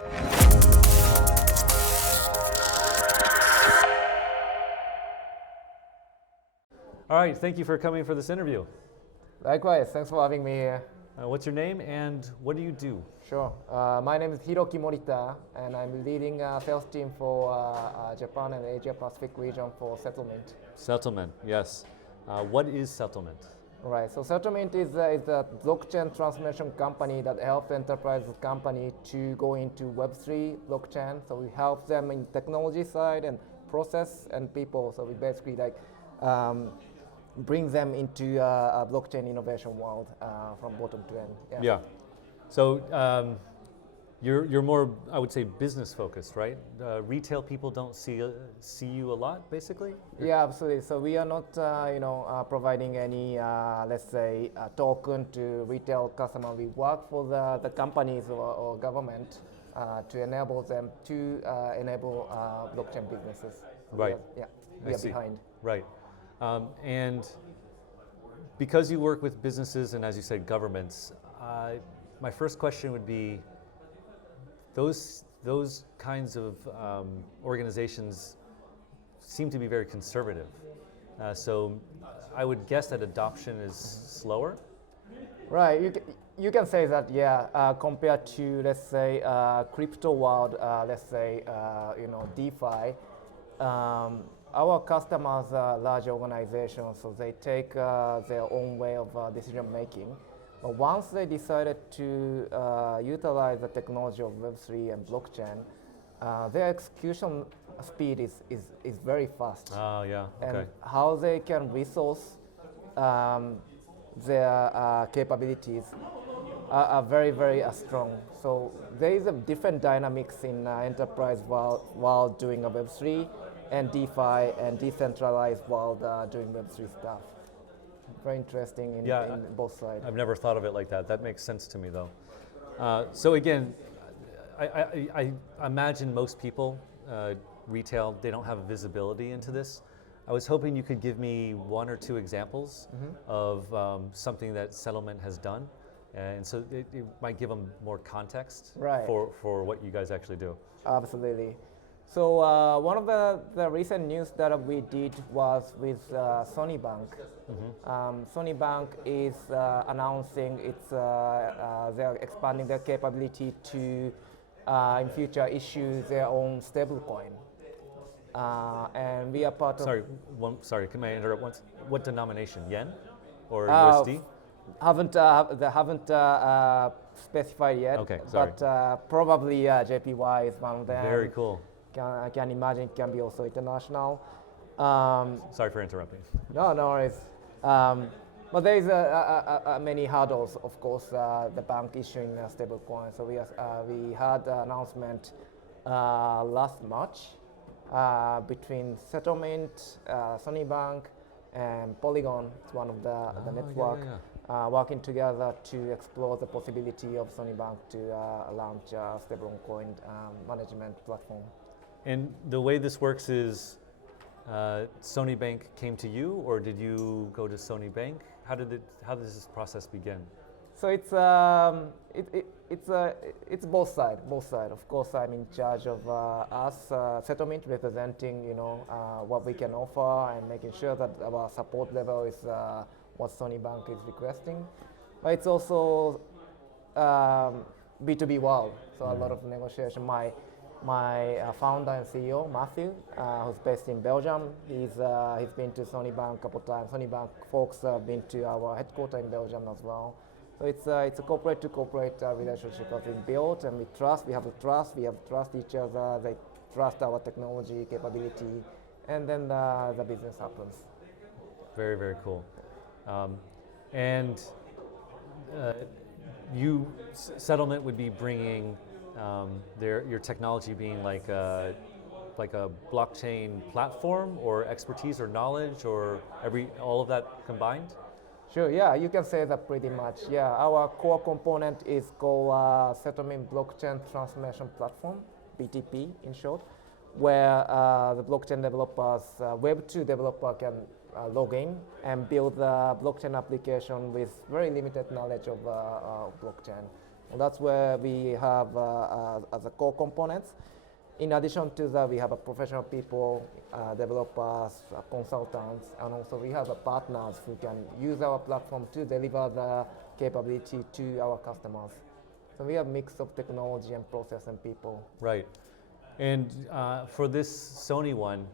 All right, thank you for coming for this interview. Likewise, thanks for having me here. What's your name and what do you do? Sure. My name is Hiroki Morita, and I'm leading a sales team for Japan and Asia Pacific region for SettleMint. SettleMint, yes. What is SettleMint? Right. So SettleMint is a blockchain transformation company that helps enterprise company to go into Web3 blockchain. So we help them in technology side and process and people. So we basically bring them into a blockchain innovation world from bottom to end. Yeah. So you're more, I would say, business focused, right? Retail people don't see you a lot, basically. Yeah, absolutely. So we are not, providing any, let's say, token to retail customer. We work for the companies or government to enable them to enable blockchain businesses. Right. We are behind. Right. And because you work with businesses and, as you said, governments, my first question would be, those kinds of organizations seem to be very conservative. So I would guess that adoption is slower. Right. You can say that, yeah. Compared to, let's say, crypto world, let's say, DeFi. Our customers are large organizations, so they take their own way of decision making. But once they decided to utilize the technology of Web3 and blockchain, their execution speed is very fast. Oh, yeah, okay. And how they can resource their capabilities are very, very strong. So there is a different dynamics in enterprise while doing a Web3 and DeFi and decentralized world doing Web3 stuff. Very interesting in both sides. I've never thought of it like that. That makes sense to me, though. So again, I imagine most people, retail, they don't have visibility into this. I was hoping you could give me one or two examples of something that SettleMint has done, and so it might give them more context for what you guys actually do. Absolutely. So one of the recent news that we did was with Sony Bank. Sony Bank is announcing they're expanding their capability to in future issue their own stablecoin. And we are part of. Sorry, can I interrupt once? What denomination? Yen or USD? They haven't specified yet. Okay, sorry. But probably JPY is one of them. Very cool. I can imagine it can be also international. Sorry for interrupting. No worries. But there is many hurdles, of course, the bank issuing a stablecoin. So we had an announcement last March between SettleMint, Sony Bank, and Polygon. It's one of the network working together to explore the possibility of Sony Bank to launch a stablecoin management platform. And the way this works is Sony Bank came to you, or did you go to Sony Bank? How does this process begin? So it's both sides. Of course, I'm in charge of us SettleMint, representing what we can offer and making sure that our support level is what Sony Bank is requesting. But it's also B2B world, so a lot of negotiation. My founder and CEO, Matthew, who's based in Belgium, he's been to Sony Bank a couple times. Sony Bank folks have been to our headquarters in Belgium as well. So it's a corporate to corporate relationship that's been built, and we have to trust each other, they trust our technology capability, and then the business happens. Very, very cool. And SettleMint would be bringing your technology being like a blockchain platform, or expertise, or knowledge, or all of that combined? Sure, yeah, you can say that pretty much. Yeah, our core component is called SettleMint Blockchain Transformation Platform, BTP in short, where the blockchain developers, Web2 developer can log in and build a blockchain application with very limited knowledge of blockchain. That's where we have as a core components. In addition to that, we have professional people, developers, consultants, and also we have partners who can use our platform to deliver the capability to our customers. So we have a mix of technology and process and people. Right. And for this Sony one,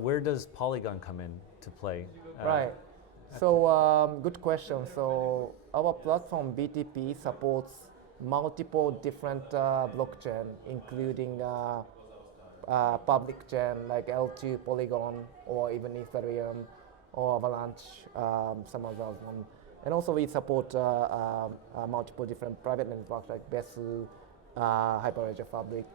where does Polygon come in to play? Right. So good question. So our platform BTP supports multiple different blockchain, including public chain like L2, Polygon, or even Ethereum, or Avalanche, some other one. And also we support multiple different private networks like Besu, Hyperledger Fabric,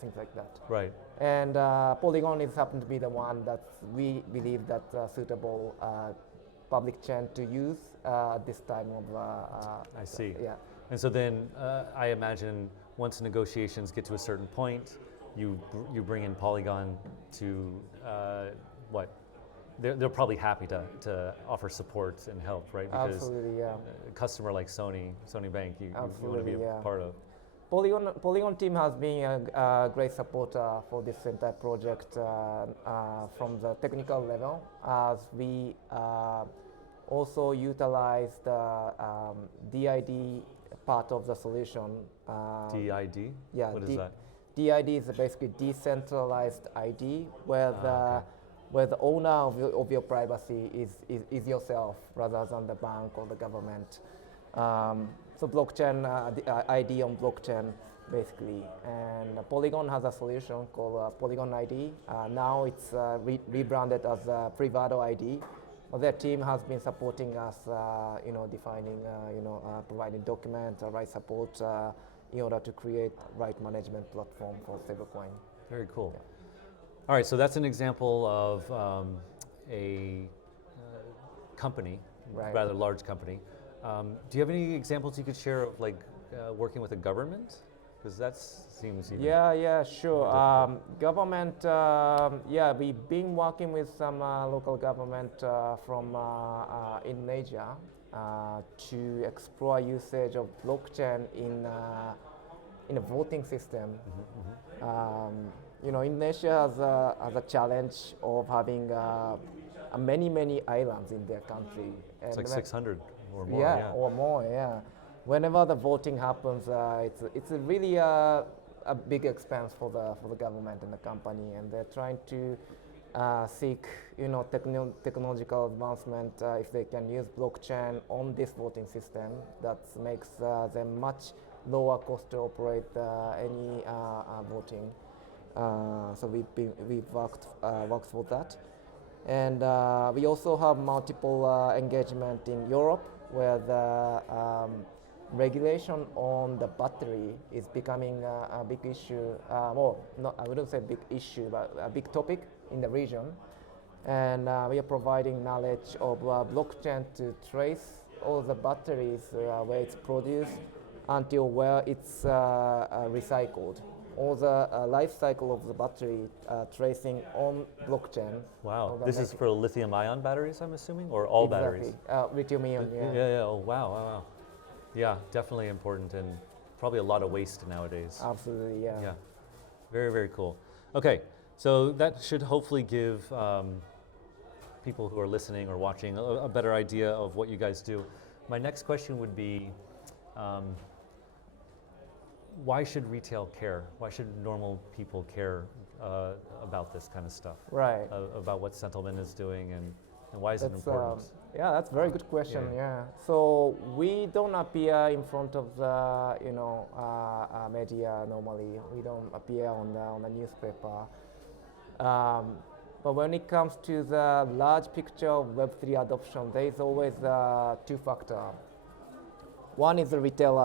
things like that. Right. And Polygon is happen to be the one that we believe that suitable public chain to use at this time of. I see. Yeah. And so then I imagine once negotiations get to a certain point, you bring in Polygon to what? They're probably happy to offer support and help, right? Because Absolutely, yeah. a customer like Sony Bank, you want to be a part of. Polygon team has been a great supporter for this entire project from the technical level, as we also utilize the DID part of the solution. DID? Yeah. What is that? DID is basically decentralized ID, where the owner of your privacy is yourself rather than the bank or the government. So blockchain, ID on blockchain, basically. And Polygon has a solution called Polygon ID. Now it's rebranded as Privado ID. But their team has been supporting us, defining, providing documents, right support in order to create right management platform for stablecoin. Very cool. Yeah. All right, so that's an example of a company, right. Rather large company. Do you have any examples you could share of working with a government? Because that seems even sure. Government, we've been working with some local government from Indonesia to explore usage of blockchain in a voting system. Indonesia has a challenge of having many islands in their country. It's like 600 or more. Yeah, or more. Yeah. Whenever the voting happens, it's really a big expense for the government and the company, and they're trying to seek technological advancement if they can use blockchain on this voting system. That makes them much lower cost to operate any voting. So we've worked for that, and we also have multiple engagement in Europe, where the regulation on the battery is becoming a big issue. I wouldn't say big issue, but a big topic in the region. And we are providing knowledge of blockchain to trace all the batteries where it's produced until where it's recycled. All the life cycle of the battery tracing on blockchain. Wow, this is for lithium-ion batteries, I'm assuming, or all batteries? Lithium-ion, yeah. Yeah, oh wow. Yeah, definitely important, and probably a lot of waste nowadays. Absolutely, yeah. Yeah, very, very cool. Okay, so that should hopefully give people who are listening or watching a better idea of what you guys do. My next question would be, why should retail care? Why should normal people care about this kind of stuff? Right. About what SettleMint is doing, and why is it important? That's a very good question. Yeah. So we don't appear in front of the media normally. We don't appear on the newspaper. But when it comes to the large picture of Web3 adoption, there is always two factors. One is the retail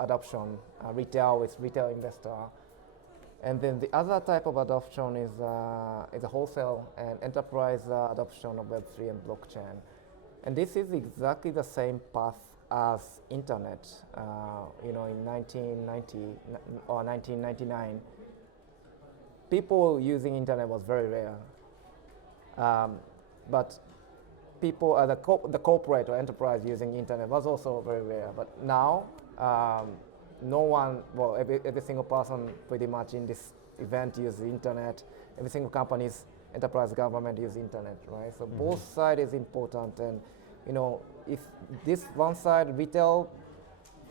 adoption, retail with retail investor. And then the other type of adoption is a wholesale and enterprise adoption of Web3 and blockchain. And this is exactly the same path as internet. In 1990 or 1999, people using internet was very rare. But people, the corporate or enterprise using internet was also very rare. But now no one, well, every single person pretty much in this event uses the internet. Every single company's enterprise government use internet, right? So both side is important, and if this one side retail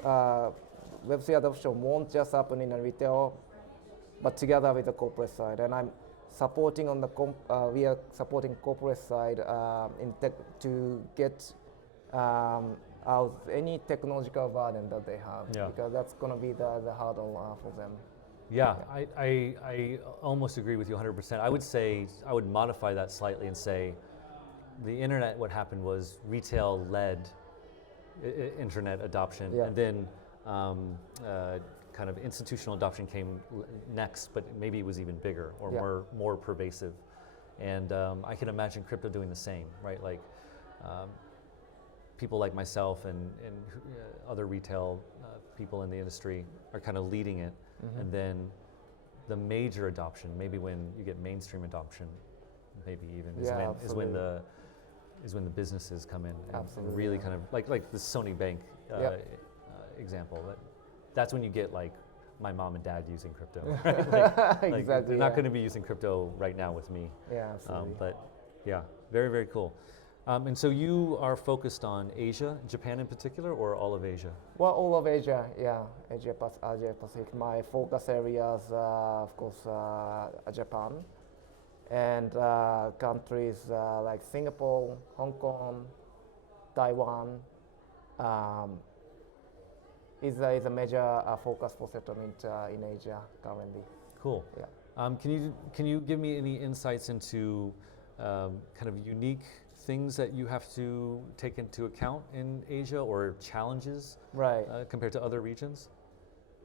Web3 adoption won't just happen in a retail, but together with the corporate side, and I'm supporting on the we are supporting corporate side in to get out any technological burden that they have, because that's going to be the hurdle for them. Yeah, I almost agree with you 100%. I would say, I would modify that slightly and say, the internet, what happened was retail-led internet adoption, and then kind of institutional adoption came next, but maybe it was even bigger or more pervasive. And I can imagine crypto doing the same, right? Like people like myself and other retail people in the industry are kind of leading it. And then the major adoption, maybe when you get mainstream adoption, maybe even is when the businesses come in and really kind of like the Sony Bank example. That's when you get like my mom and dad using crypto. Right? like exactly. They're not going to be using crypto right now with me. Yeah, absolutely. But yeah, very, very cool. And so you are focused on Asia, Japan in particular, or all of Asia? Well, all of Asia, yeah, Asia Pacific. My focus areas, of course, Japan, and countries like Singapore, Hong Kong, Taiwan is a major focus for SettleMint in Asia currently. Cool. Yeah. Can you give me any insights into kind of unique things that you have to take into account in Asia, or challenges compared to other regions?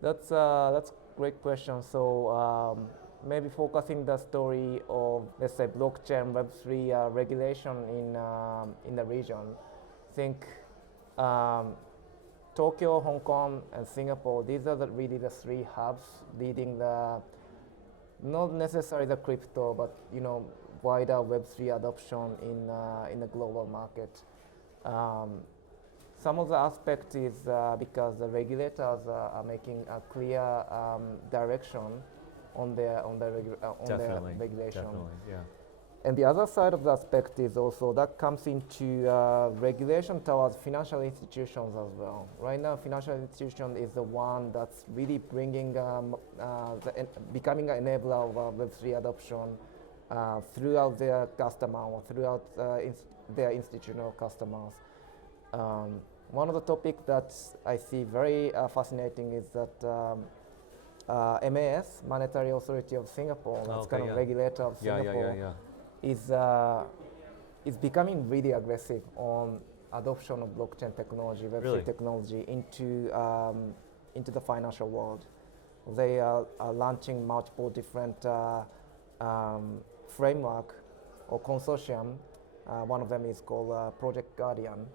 That's a great question. So maybe focusing the story of, let's say, blockchain Web3 regulation in the region. I think Tokyo, Hong Kong, and Singapore, these are really the three hubs leading the, not necessarily the crypto, but wider Web3 adoption in the global market. Some of the aspect is because the regulators are making a clear direction on their regulation. Definitely, yeah. And the other side of the aspect is also that comes into regulation towards financial institutions as well. Right now, financial institution is the one that's really bringing, becoming an enabler of Web3 adoption throughout their customer or throughout their institutional customers. One of the topics that I see very fascinating is that MAS, Monetary Authority of Singapore, that's kind of regulator of Singapore, is becoming really aggressive on adoption of blockchain technology, Web3 technology into the financial world. They are launching multiple different framework or consortium. One of them is called Project Guardian,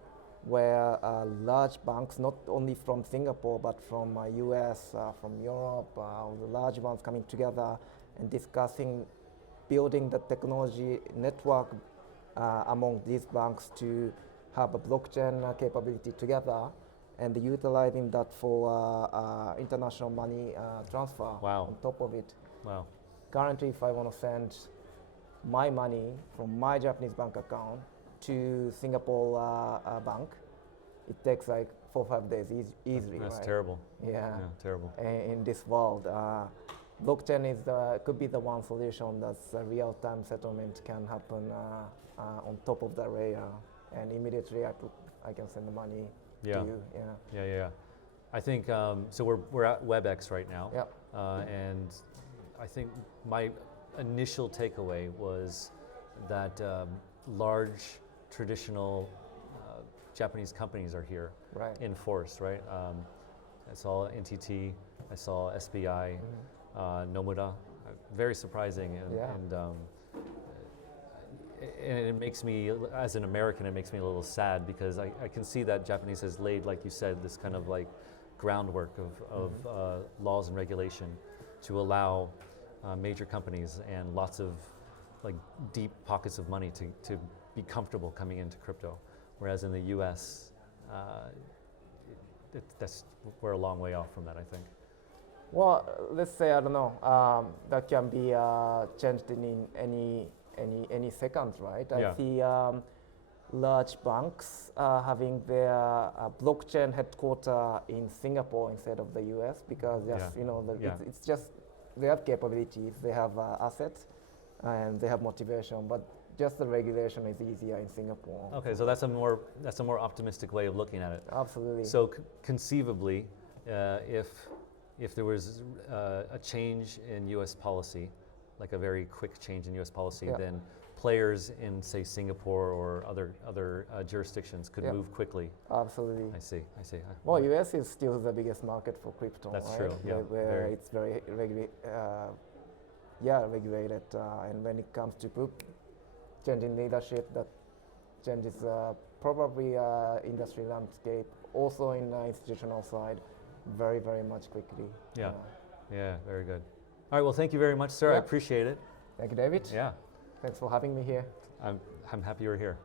where large banks, not only from Singapore but from US, from Europe, the large ones coming together and discussing building the technology network among these banks to have a blockchain capability together, and utilizing that for international money transfer on top of it. Wow. Currently, if I want to send my money from my Japanese bank account to Singapore bank, it takes like 4 or 5 days easily. That's right? terrible. Yeah, terrible. In this world, blockchain could be the one solution that's real-time settlement can happen on top of the layer, and immediately I can send the money to you. Yeah. I think so. We're at WebX right now. And I think my initial takeaway was that large traditional Japanese companies are here in force, right? I saw NTT, I saw SBI, Nomura, very surprising, and it makes me, as an American, it makes me a little sad, because I can see that Japanese has laid, like you said, this kind of like groundwork of laws and regulation to allow major companies and lots of like deep pockets of money to be comfortable coming into crypto. Whereas in the US, we're a long way off from that, I think. Well, let's say, I don't know, that can be changed in any seconds, right? Yeah. I see large banks having their blockchain headquarter in Singapore instead of the US because just, it's just they have capabilities, they have assets, and they have motivation, but just the regulation is easier in Singapore. Okay, so that's a more optimistic way of looking at it. Absolutely. So conceivably, if there was a change in U.S. policy, like a very quick change in U.S. policy, then players in, say, Singapore or other jurisdictions could move quickly. Absolutely. I see. Well, US is still the biggest market for crypto. That's right? true. Yeah. Where it's very regulated, and when it comes to changing leadership, that changes probably industry landscape. Also in the institutional side, very, very much quickly. Yeah. Very good. All right. Well, thank you very much, sir. I appreciate it. Thank you, David. Yeah. Thanks for having me here. I'm happy you're here.